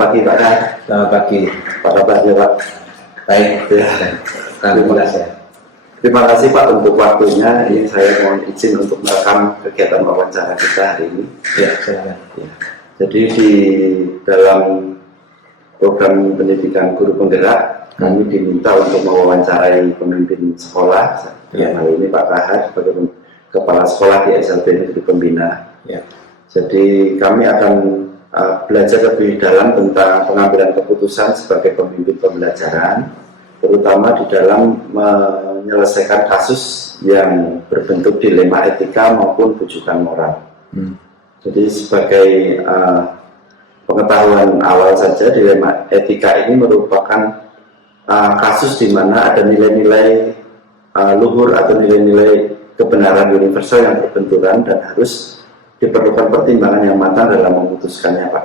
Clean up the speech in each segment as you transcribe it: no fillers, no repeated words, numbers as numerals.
pagi Pak Kak. Selamat pagi. Pak kabarnya Pak? Baik. Ya. Terima kasih Pak untuk waktunya. Ini saya mohon izin untuk merekam kegiatan wawancara kita hari ini. Ya, silakan. Ya. Jadi di dalam program pendidikan guru penggerak, kami diminta untuk mewawancarai pemimpin sekolah. Ya. Hal ini Pak Kahar sebagai kepala sekolah di SLB Negeri Pembina. Ya. Jadi kami akan belajar lebih dalam tentang pengambilan keputusan sebagai pemimpin pembelajaran, terutama di dalam menyelesaikan kasus yang berbentuk dilema etika maupun rujukan moral. Jadi sebagai pengetahuan awal saja, dilema etika ini merupakan kasus di mana ada nilai-nilai luhur atau nilai-nilai kebenaran universal yang berbenturan dan harus diperlukan pertimbangan yang matang dalam memutuskannya Pak.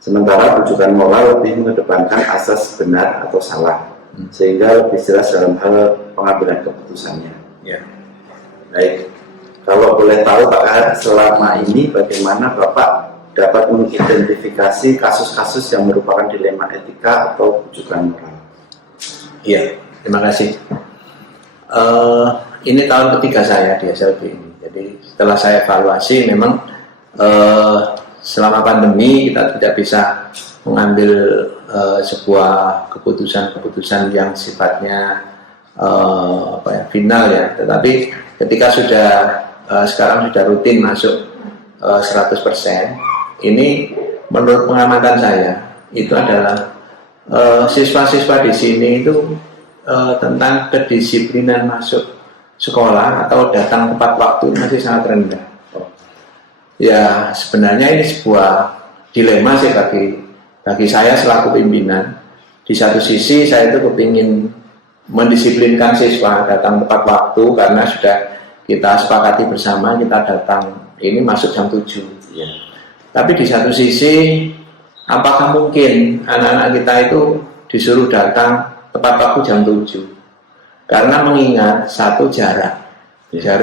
Sementara rujukan moral lebih mengedepankan asas benar atau salah, sehingga lebih jelas dalam hal pengambilan keputusannya. Ya. Baik, kalau boleh tahu Pak Kahar, selama ini bagaimana Bapak dapat mengidentifikasi kasus-kasus yang merupakan dilema etika atau rujukan moral? Iya, terima kasih. Ini tahun ketiga saya di SLB ini. Jadi setelah saya evaluasi, memang selama pandemi kita tidak bisa mengambil sebuah keputusan-keputusan yang sifatnya final ya. Tetapi ketika sekarang sudah rutin masuk 100%, ini menurut pengamatan saya itu adalah siswa-siswa di sini itu tentang kedisiplinan masuk sekolah atau datang tepat waktu masih sangat rendah. Ya sebenarnya ini sebuah dilema sih bagi saya selaku pimpinan. Di satu sisi saya itu kepingin mendisiplinkan siswa datang tepat waktu karena sudah kita sepakati bersama kita datang ini masuk jam 7. Ya. Tapi di satu sisi apakah mungkin anak-anak kita itu disuruh datang tepat waktu jam 7? Karena mengingat satu jarak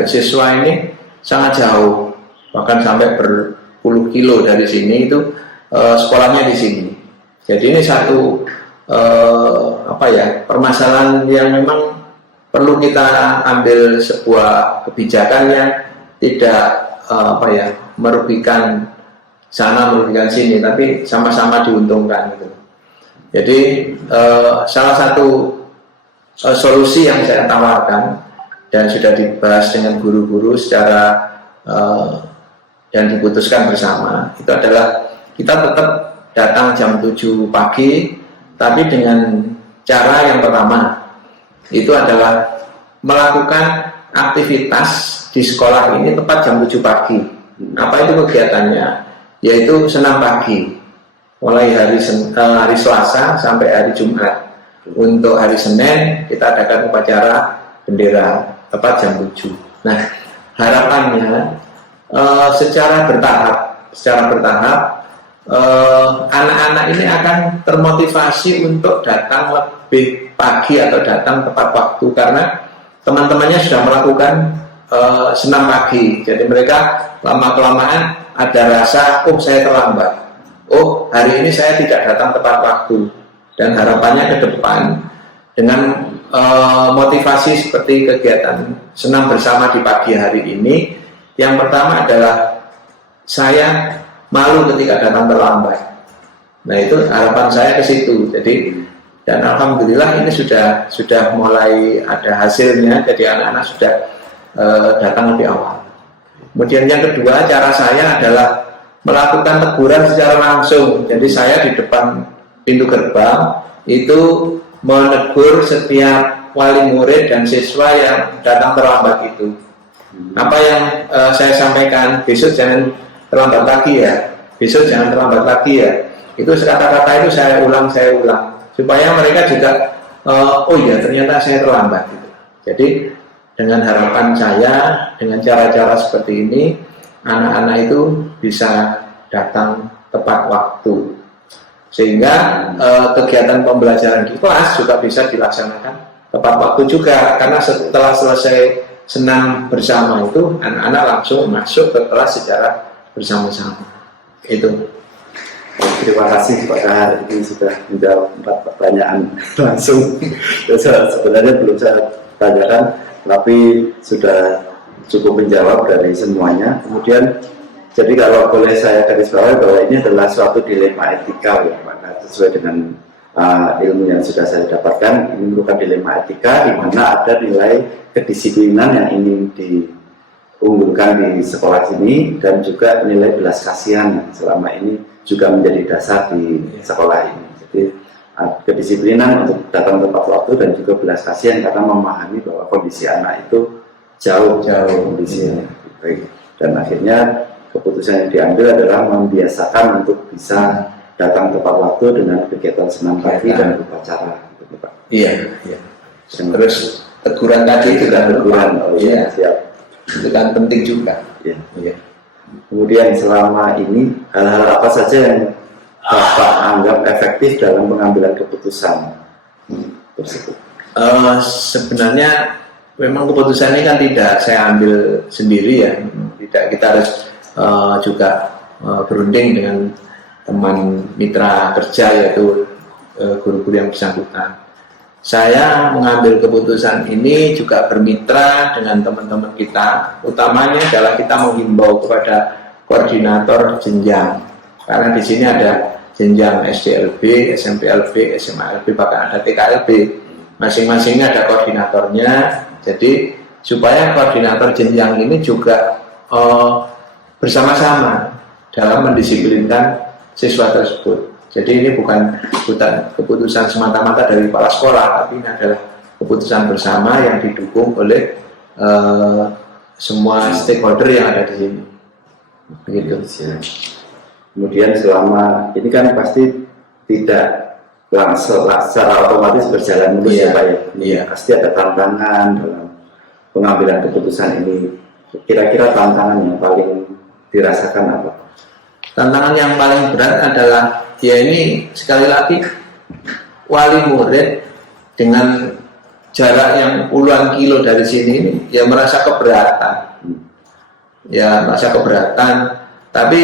siswa ini sangat jauh, bahkan sampai berpuluh kilo dari sini itu sekolahnya di sini. Jadi ini satu permasalahan yang memang perlu kita ambil sebuah kebijakan yang tidak merugikan sana merugikan sini, tapi sama-sama diuntungkan gitu. Jadi salah satu solusi yang saya tawarkan dan sudah dibahas dengan guru-guru secara dan diputuskan bersama itu adalah kita tetap datang jam 7 pagi, tapi dengan cara yang pertama itu adalah melakukan aktivitas di sekolah ini tepat jam 7 pagi. Apa itu kegiatannya? Yaitu senam pagi mulai hari Selasa sampai hari Jumat. Untuk hari Senin kita adakan upacara bendera tepat jam 7. Nah, harapannya secara bertahap anak-anak ini akan termotivasi untuk datang lebih pagi atau datang tepat waktu karena teman-temannya sudah melakukan senam pagi. Jadi mereka lama-kelamaan ada rasa, oh saya terlambat, oh hari ini saya tidak datang tepat waktu. Dan harapannya ke depan dengan motivasi seperti kegiatan senam bersama di pagi hari ini, yang pertama adalah saya malu ketika datang terlambat. Nah itu harapan saya ke situ. Jadi dan alhamdulillah ini sudah mulai ada hasilnya. Jadi anak-anak sudah datang lebih awal. Kemudian yang kedua, cara saya adalah melakukan teguran secara langsung. Jadi saya di depan pintu gerbang itu menegur setiap wali murid dan siswa yang datang terlambat itu. Apa yang saya sampaikan, besok jangan terlambat lagi ya, besok jangan terlambat lagi ya. Itu kata-kata itu saya ulang supaya mereka juga oh iya ternyata saya terlambat gitu. Jadi dengan harapan saya dengan cara-cara seperti ini anak-anak itu bisa datang tepat waktu. Sehingga kegiatan pembelajaran di kelas juga bisa dilaksanakan tepat waktu juga, karena setelah selesai senam bersama itu anak-anak langsung masuk ke kelas secara bersama-sama. Itu. Terima kasih Pak Kahar, ini sudah menjawab 4 pertanyaan langsung. Sebenarnya belum saya tanyakan, tapi sudah cukup menjawab dari semuanya. Kemudian, jadi kalau boleh saya garis bawahi bahwa ini adalah suatu dilema etika ya Pak Kahar, sesuai dengan ilmu yang sudah saya dapatkan. Ini merupakan dilema etika di mana ada nilai kedisiplinan yang ingin diunggulkan di sekolah ini, dan juga nilai belas kasihan yang selama ini juga menjadi dasar di sekolah ini. Jadi kedisiplinan untuk datang tepat waktu dan juga belas kasihan karena memahami bahwa kondisi anak itu jauh kondisinya. Baik. Dan akhirnya keputusan yang diambil adalah membiasakan untuk bisa datang tepat waktu dengan kegiatan senam pagi dan upacara. Iya. Terus teguran tadi itu kan Teguran, iya. Siap. Itu kan penting juga. Iya. Kemudian selama ini hal-hal apa saja yang Bapak anggap efektif dalam pengambilan keputusan tersebut? Sebenarnya memang keputusan ini kan tidak saya ambil sendiri ya. Tidak, kita harus juga berunding dengan teman mitra kerja, yaitu guru-guru yang bersangkutan. Saya mengambil keputusan ini juga bermitra dengan teman-teman kita. Utamanya adalah kita menghimbau kepada koordinator jenjang. Karena di sini ada jenjang SDLB, SMPLB, SMALB, bahkan ada TKLB. Masing-masingnya ada koordinatornya. Jadi supaya koordinator jenjang ini juga bersama-sama dalam mendisiplinkan siswa tersebut. Jadi ini bukan keputusan semata-mata dari kepala sekolah, tapi ini adalah keputusan bersama yang didukung oleh semua stakeholder yang ada di sini. Begitu. Kemudian selama ini kan pasti tidak langsung secara otomatis berjalan mulus ya Pak ya. Iya. Pasti ada tantangan dalam pengambilan keputusan ini. Kira-kira tantangan yang paling dirasakan apa? Tantangan yang paling berat adalah ya ini sekali lagi wali murid dengan jarak yang puluhan kilo dari sini ini ya merasa keberatan. Tapi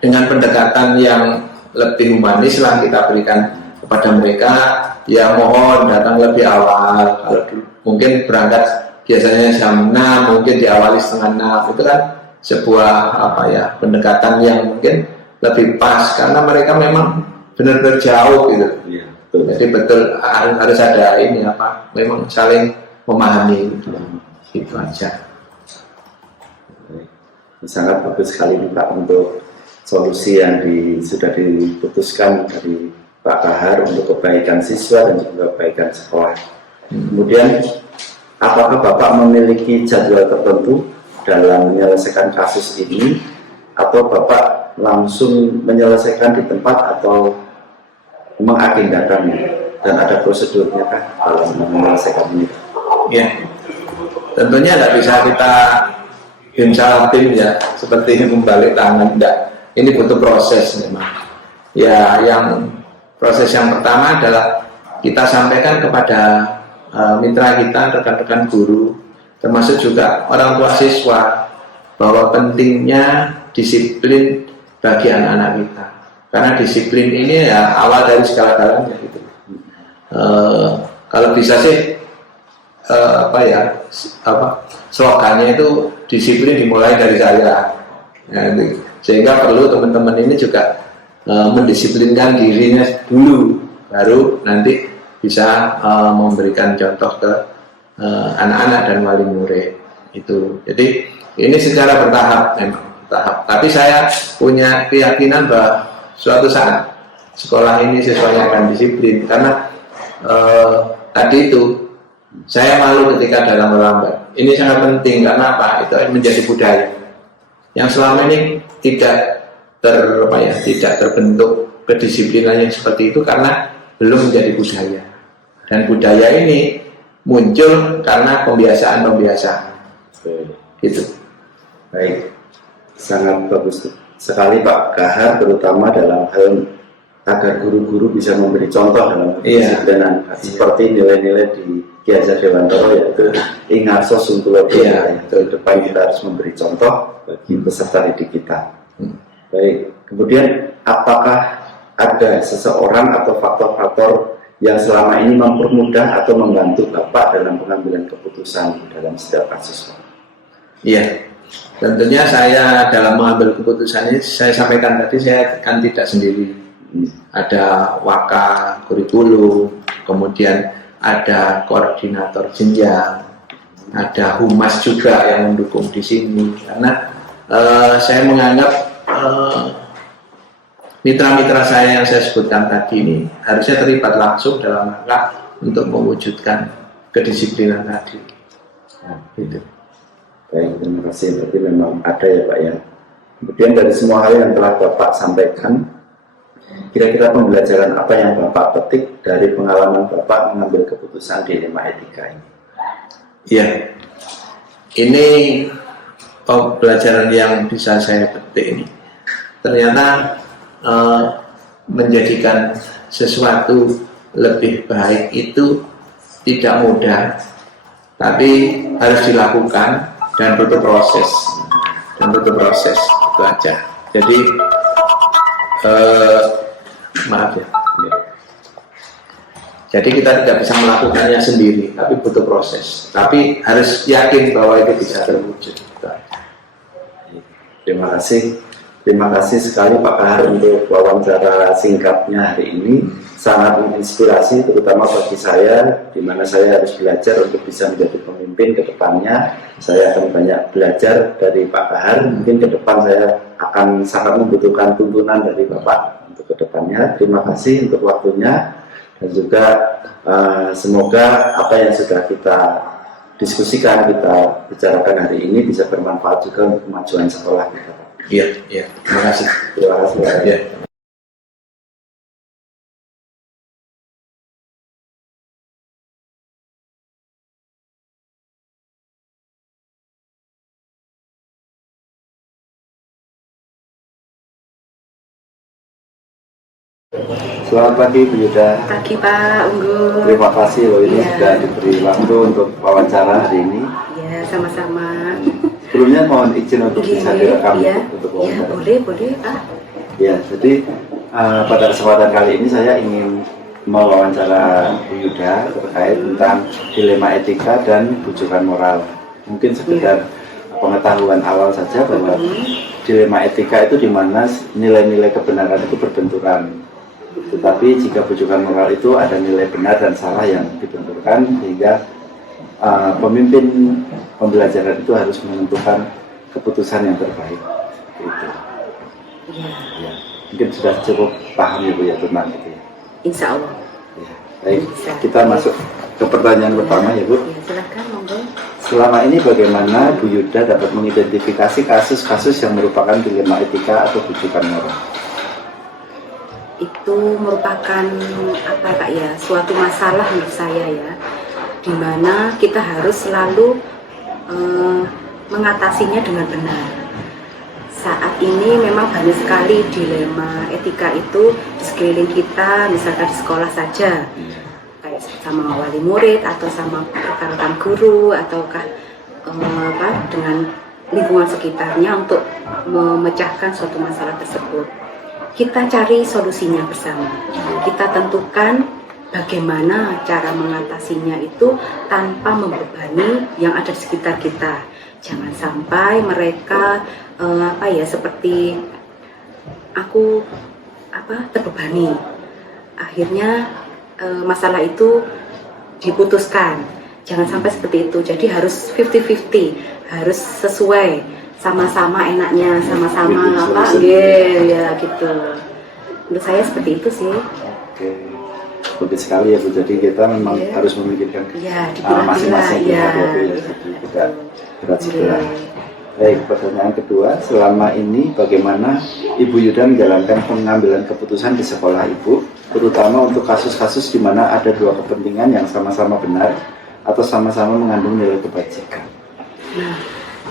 dengan pendekatan yang lebih humanis lah kita berikan kepada mereka. Ya mohon datang lebih awal. Kalau mungkin berangkat biasanya jam 6, mungkin diawali setengah 6. Itu kan sebuah pendekatan yang mungkin lebih pas karena mereka memang benar-benar jauh gitu. Iya, betul. Jadi betul harus ada ini memang saling memahami gitu aja. Sangat bagus sekali nih Pak untuk solusi yang sudah diputuskan dari Pak Kahar untuk kebaikan siswa dan juga kebaikan sekolah. Kemudian apakah Bapak memiliki jadwal tertentu dalam menyelesaikan kasus ini, atau Bapak langsung menyelesaikan di tempat atau mengagendakannya, dan ada prosedurnya kan dalam menyelesaikan ini? Ya, tentunya tidak bisa kita tim ya seperti membalik tangan, tidak. Ini butuh proses memang. Ya, proses yang pertama adalah kita sampaikan kepada mitra kita, rekan-rekan guru, termasuk juga orang tua siswa, bahwa pentingnya disiplin bagi anak-anak kita. Karena disiplin ini ya awal dari segala-galanya gitu. Kalau bisa sih slogannya itu disiplin dimulai dari saya. Sehingga perlu teman-teman ini juga mendisiplinkan dirinya dulu, baru nanti bisa memberikan contoh ke anak-anak dan wali murid itu. Jadi ini secara bertahap memang. Tapi saya punya keyakinan bahwa suatu saat sekolah ini siswanya akan disiplin, karena tadi itu saya malu ketika dalam melambat. Ini sangat penting karena apa? Itu menjadi budaya yang selama ini tidak terbentuk kedisiplinannya seperti itu karena belum menjadi budaya. Dan budaya ini muncul karena pembiasaan. Gitu. Baik, sangat bagus sekali Pak Kahar, terutama dalam hal agar guru-guru bisa memberi contoh dalam kedisiplinan, seperti nilai-nilai di Ki Hajar Dewantara, yaitu ingarso sungkulodo. Itu depan kita harus memberi contoh bagi peserta didik kita. Baik, kemudian apakah ada seseorang atau faktor-faktor yang selama ini mempermudah atau membantu Bapak dalam pengambilan keputusan dalam setiap kasus? Iya, tentunya saya dalam mengambil keputusan ini, saya sampaikan tadi, saya kan tidak sendiri. Ada waka kurikulum, kemudian ada koordinator jenjang, ada humas juga yang mendukung di sini. Karena saya menganggap mitra-mitra saya yang saya sebutkan tadi ini harusnya terlibat langsung dalam rangka untuk mewujudkan kedisiplinan tadi. Gitu. Baik, terima kasih. Berarti memang ada ya Pak ya. Kemudian dari semua hal yang telah Bapak sampaikan, kira-kira pembelajaran apa yang Bapak petik dari pengalaman Bapak mengambil keputusan dilema etika ini? Iya, ini pelajaran yang bisa saya petik ini. Ternyata menjadikan sesuatu lebih baik itu tidak mudah, tapi harus dilakukan dan butuh proses, itu aja. Jadi maaf ya. Jadi kita tidak bisa melakukannya sendiri, tapi butuh proses. Tapi harus yakin bahwa itu bisa terwujud. Terima kasih sekali Pak Kahar untuk wawancara singkatnya hari ini. Sangat menginspirasi terutama bagi saya, di mana saya harus belajar untuk bisa menjadi pemimpin ke depannya. Saya akan banyak belajar dari Pak Kahar. Mungkin ke depan saya akan sangat membutuhkan tuntunan dari Bapak untuk ke depannya. Terima kasih untuk waktunya, dan juga semoga apa yang sudah kita diskusikan, kita bicarakan hari ini bisa bermanfaat juga untuk kemajuan sekolah kita. Iya, terima kasih. Terima kasih. Ya. Selamat pagi Bu Yuda. Pagi Pak Unggul. Terima kasih loh ini Ya. sudah diberi waktu untuk wawancara hari ini. Ya, sama-sama. Sebelumnya mohon izin untuk bisa direkam Ya, untuk ya, wawancara. boleh Pak. Ya, jadi pada kesempatan kali ini saya ingin mewawancara Bu Yuda terkait tentang dilema etika dan bujukan moral. Mungkin sekedar pengetahuan awal saja bahwa dilema etika itu di mana nilai-nilai kebenaran itu berbenturan. Tetapi jika bujukan moral itu ada nilai benar dan salah yang dibenturkan, sehingga pemimpin pembelajaran itu harus menentukan keputusan yang terbaik. Itu. Ya. Mungkin sudah cukup paham ya Bu ya tentang itu. Ya. Insya Allah. Ya. Baik, kita masuk ke pertanyaan pertama ya Bu. Ya, silakan monggo. Selama ini bagaimana Bu Yuda dapat mengidentifikasi kasus-kasus yang merupakan dilema etika atau bujukan moral? Itu merupakan apa Kak ya, suatu masalah menurut saya ya, di mana kita harus selalu mengatasinya dengan benar. Saat ini memang banyak sekali dilema etika itu di sekeliling kita, misalkan di sekolah saja, kayak sama wali murid atau sama rekan-rekan guru ataukah dengan lingkungan sekitarnya untuk memecahkan suatu masalah tersebut. Kita cari solusinya bersama. Kita tentukan bagaimana cara mengatasinya itu tanpa membebani yang ada di sekitar kita. Jangan sampai mereka seperti aku terbebani. Akhirnya masalah itu diputuskan. Jangan sampai seperti itu. Jadi harus 50-50, harus sesuai. Sama-sama enaknya, sama-sama ya gitu. Menurut saya seperti itu sih. Oke, bagus sekali ya Bu. Jadi kita memang harus memikirkan masing-masing pihak ya Bu ya. Jadi tidak berat sebelah. Baik, pertanyaan kedua, selama ini bagaimana Ibu Yuda menjalankan pengambilan keputusan di sekolah Ibu, terutama untuk kasus-kasus di mana ada dua kepentingan yang sama-sama benar atau sama-sama mengandung nilai kebajikan? Nah,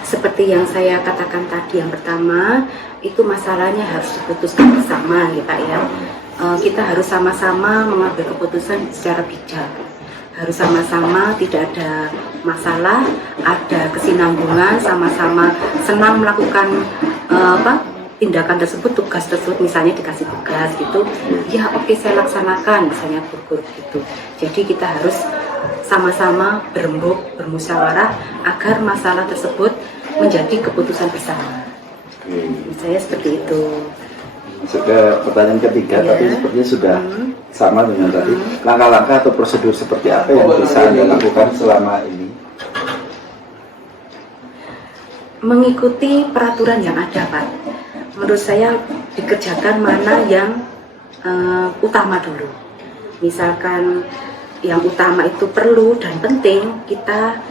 seperti yang saya katakan tadi, yang pertama itu masalahnya harus diputuskan bersama ya Pak ya. Kita harus sama-sama mengambil keputusan secara bijak, harus sama-sama, tidak ada masalah, ada kesinambungan, sama-sama senang melakukan tindakan tersebut, tugas tersebut, misalnya dikasih tugas gitu, ya oke saya laksanakan, misalnya gugur gitu. Jadi kita harus sama-sama berembuk, bermusyawarah agar masalah tersebut menjadi keputusan bersama. Saya seperti itu. Masuk ke pertanyaan ketiga, tapi sepertinya sudah sama dengan tadi. Langkah-langkah atau prosedur seperti apa yang bisa Anda lakukan selama ini? Mengikuti peraturan yang ada, Pak. Menurut saya dikerjakan mana yang utama dulu. Misalkan yang utama itu perlu dan penting, kita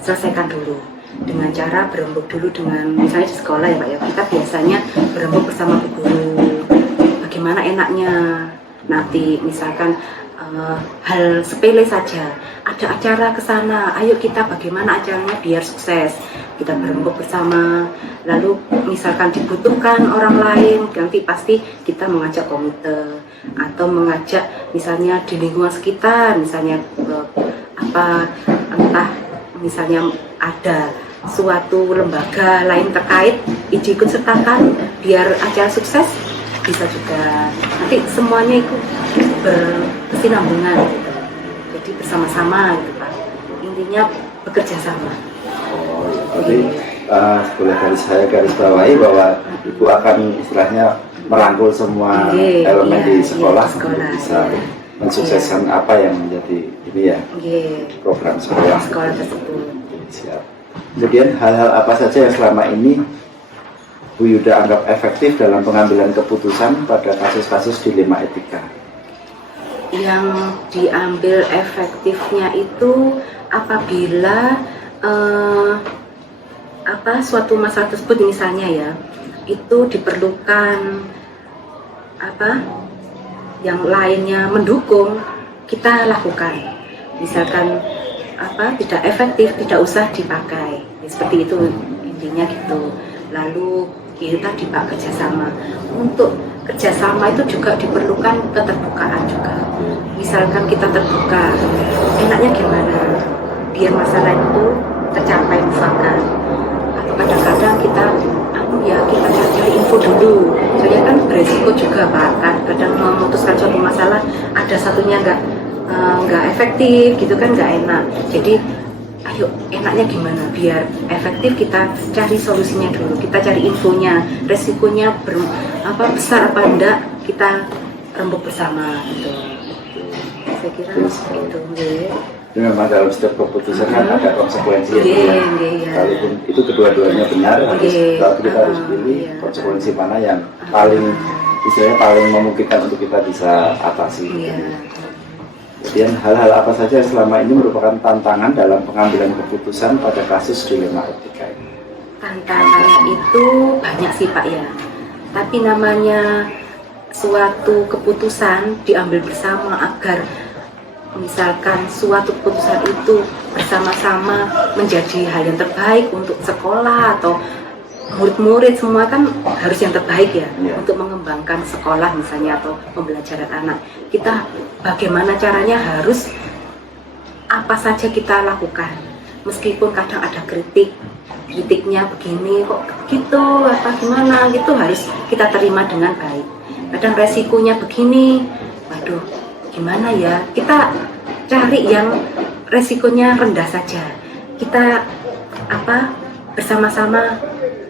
selesaikan dulu dengan cara berembuk dulu dengan, misalnya di sekolah ya Pak ya, kita biasanya berembuk bersama bu guru bagaimana enaknya nanti, misalkan hal sepele saja, ada acara ke sana, ayo kita bagaimana acaranya biar sukses, kita berembuk bersama. Lalu misalkan dibutuhkan orang lain, nanti pasti kita mengajak komite atau mengajak misalnya di lingkungan sekitar, misalnya entah misalnya ada suatu lembaga lain terkait, ikut sertakan biar acara sukses, bisa juga. Nanti semuanya itu berkesinambungan gitu. Jadi bersama-sama gitu Pak. Intinya bekerja sama. Oh, jadi boleh garis bawahi bahwa Ibu akan istilahnya merangkul semua elemen di sekolah untuk bisa mensukseskan apa yang menjadi ini ya program sekolah tersebut. Siap. Kemudian hal-hal apa saja yang selama ini Bu Yuda anggap efektif dalam pengambilan keputusan pada kasus-kasus dilema etika? Yang diambil efektifnya itu apabila suatu masalah tersebut misalnya ya, itu diperlukan yang lainnya mendukung, kita lakukan. Misalkan tidak efektif, tidak usah dipakai, ya, seperti itu intinya gitu. Lalu kita dipakai kerjasama. Untuk kerjasama itu juga diperlukan keterbukaan juga. Misalkan kita terbuka, enaknya gimana biar masalah itu tercapai mufakat. Atau kadang-kadang kita kita cari info dulu. Soalnya kan beresiko juga Pak, kadang memutuskan suatu masalah ada satunya nggak efektif gitu kan, nggak enak. Jadi ayo enaknya gimana biar efektif, kita cari solusinya dulu, kita cari infonya, resikonya besar apa enggak, kita rembuk bersama gitu. Saya kira itu Itu memang dalam setiap keputusan kan ada konsekuensi ya. Kalaupun itu kedua-duanya benar, tapi kita harus pilih konsekuensi mana yang paling istilahnya paling memungkinkan untuk kita bisa atasi. Kemudian hal-hal apa saja selama ini merupakan tantangan dalam pengambilan keputusan pada kasus dilema etika ini? Tantangannya itu banyak sih Pak ya. Tapi namanya suatu keputusan diambil bersama agar misalkan suatu keputusan itu bersama-sama menjadi hal yang terbaik untuk sekolah atau murid-murid semua, kan harus yang terbaik ya untuk mengembangkan sekolah misalnya atau pembelajaran anak. Kita bagaimana caranya, harus apa saja kita lakukan meskipun kadang ada kritiknya begini kok gitu, gimana gitu, harus kita terima dengan baik. Kadang resikonya begini, waduh gimana ya, kita cari yang resikonya rendah saja, kita bersama-sama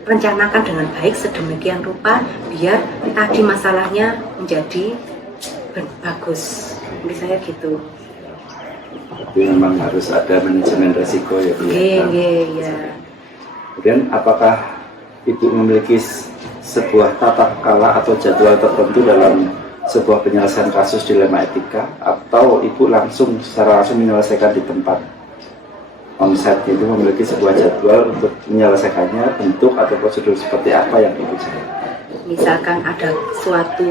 rencanakan dengan baik sedemikian rupa biar tadi masalahnya menjadi bagus. Menurut saya gitu. Jadi memang harus ada manajemen resiko ya Bu. Iya. Kemudian apakah Ibu memiliki sebuah tata cara atau jadwal tertentu dalam sebuah penyelesaian kasus dilema etika, atau Ibu secara langsung menyelesaikan di tempat onsite, itu memiliki sebuah jadwal untuk menyelesaikannya, bentuk atau prosedur seperti apa yang Ibu jalankan? Misalkan ada suatu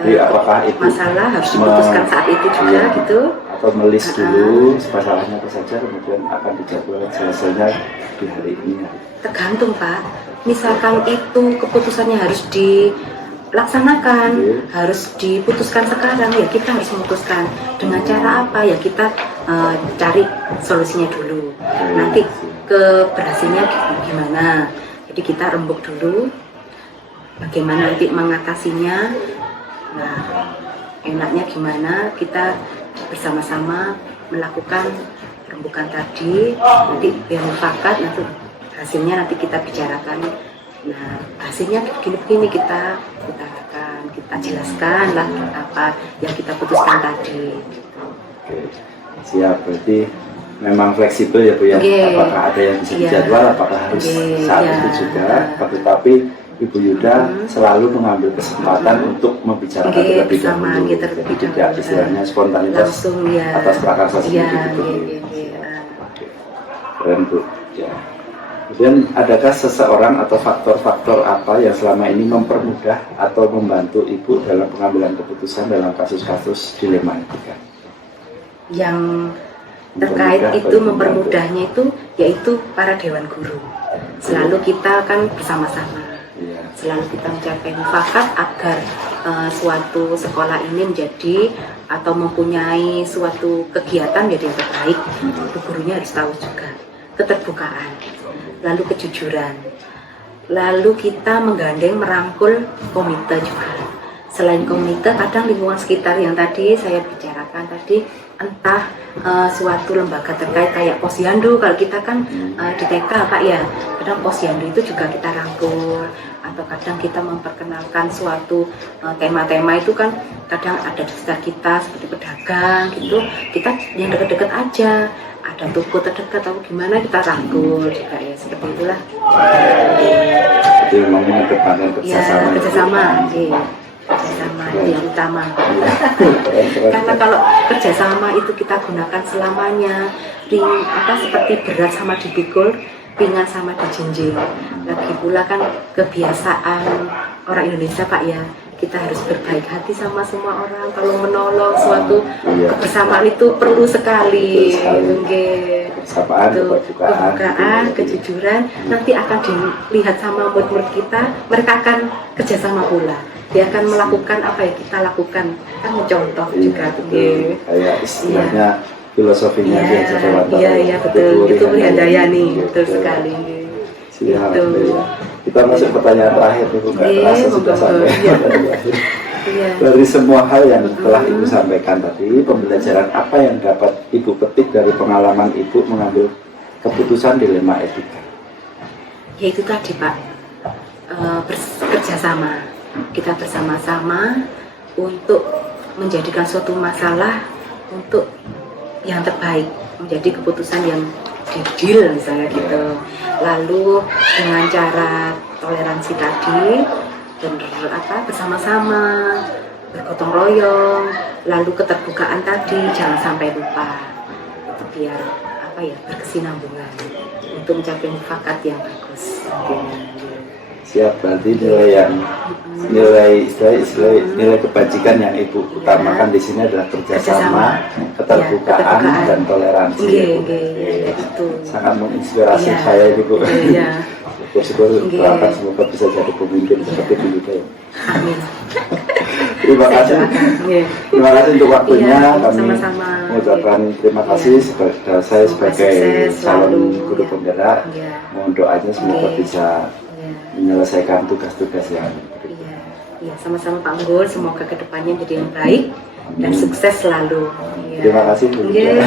apakah itu masalah harus diputuskan saat itu juga gitu, atau melis dulu masalahnya apa saja, kemudian akan dijadwal selesainya di hari ini? Tergantung Pak. Misalkan itu keputusannya harus dilaksanakan, harus diputuskan sekarang, ya kita harus memutuskan dengan cara apa, ya kita cari solusinya dulu. Nanti keberhasilannya gimana, jadi kita rembuk dulu, bagaimana nanti mengatasinya. Nah, enaknya gimana kita bersama-sama melakukan rembukan tadi, nanti yang mufakat, nanti hasilnya nanti kita bicarakan. Nah, hasilnya begini-begini kita akan kita jelaskan lah apa yang kita putuskan tadi. Oke, siap. Berarti memang fleksibel ya Bu ya. Oke. Apakah ada yang bisa Iya. dijadwal, apakah harus Oke, saat iya. itu juga. Tetapi Ibu Yuda selalu mengambil kesempatan untuk membicarakan Oke, terlebih bersama dahulu. kita terlebih Jadi tidak dahulu. istilahnya spontanitas Langsung ya. atas prakarsa sendiri Iya, gitu. iya. Oke. Keren Bu. Ya. Kemudian adakah seseorang atau faktor-faktor apa yang selama ini mempermudah atau membantu Ibu dalam pengambilan keputusan dalam kasus-kasus dilema etika? Yang terkait itu mempermudahnya itu yaitu para dewan guru. Selalu kita kan bersama-sama. Iya. Selalu kita mencapai mufakat agar suatu sekolah ini menjadi atau mempunyai suatu kegiatan menjadi yang terbaik. Gurunya harus tahu juga keterbukaan, lalu kejujuran, lalu kita menggandeng merangkul komite juga. Selain komite, kadang lingkungan sekitar yang tadi saya bicarakan tadi, entah suatu lembaga terkait kayak posyandu, kalau kita kan di TK Pak ya, kadang posyandu itu juga kita rangkul, atau kadang kita memperkenalkan suatu tema-tema itu kan kadang ada di sekitar kita seperti pedagang gitu, kita yang dekat-dekat aja, ada toko terdekat atau gimana kita rangkul juga ya, seperti itulah. Jadi memang mengedepankan Ya, kerjasama, iya. Kerjasama itu yang utama. Karena kalau kerjasama itu kita gunakan selamanya, seperti berat sama dipikul, ringan sama dijinjing. Lagi pula kan kebiasaan orang Indonesia Pak ya, kita harus berbaik hati sama semua orang. Kalau menolong suatu kebersamaan itu perlu sekali. Kebersamaan, kebukaan, kejujuran, nanti akan dilihat sama murid-murid kita, mereka akan kerjasama pula. Dia akan melakukan apa yang kita lakukan, kan mencontoh juga. Kayak istilahnya filosofinya dia Jatawantara. Iya, betul. Itu Handayani, betul sekali. Siap. Kita masuk pertanyaan terakhir nih, bukan terasa sudah sampai pertanyaan terakhir. Dari semua hal yang telah Ibu sampaikan tadi, pembelajaran apa yang dapat Ibu petik dari pengalaman Ibu mengambil keputusan dilema etika? Ya itu tadi Pak, kerjasama. Kita bersama-sama untuk menjadikan suatu masalah untuk yang terbaik, menjadi keputusan yang deal misalnya gitu. Lalu dengan cara toleransi tadi, bersama-sama, bergotong royong, lalu keterbukaan tadi jangan sampai lupa. Itu biar berkesinambungan untuk mencapai mufakat yang bagus. Siap, berarti nilai kebajikan yang Ibu utamakan di sini adalah kerjasama, keterbukaan, dan toleransi. Itu sangat menginspirasi saya ini Bu. Syukur semoga bisa jadi pemimpin seperti Bu Yuda. Amin. Terima kasih. Terima kasih untuk waktunya. Kami sama-sama. mengucapkan terima kasih kepada saya sebagai calon guru penggerak. Mohon doanya semoga bisa menyelesaikan tugas-tugas yang Iya, sama-sama Pak Unggul, semoga kedepannya jadi yang baik dan sukses selalu. Terima kasih Bu. Iya,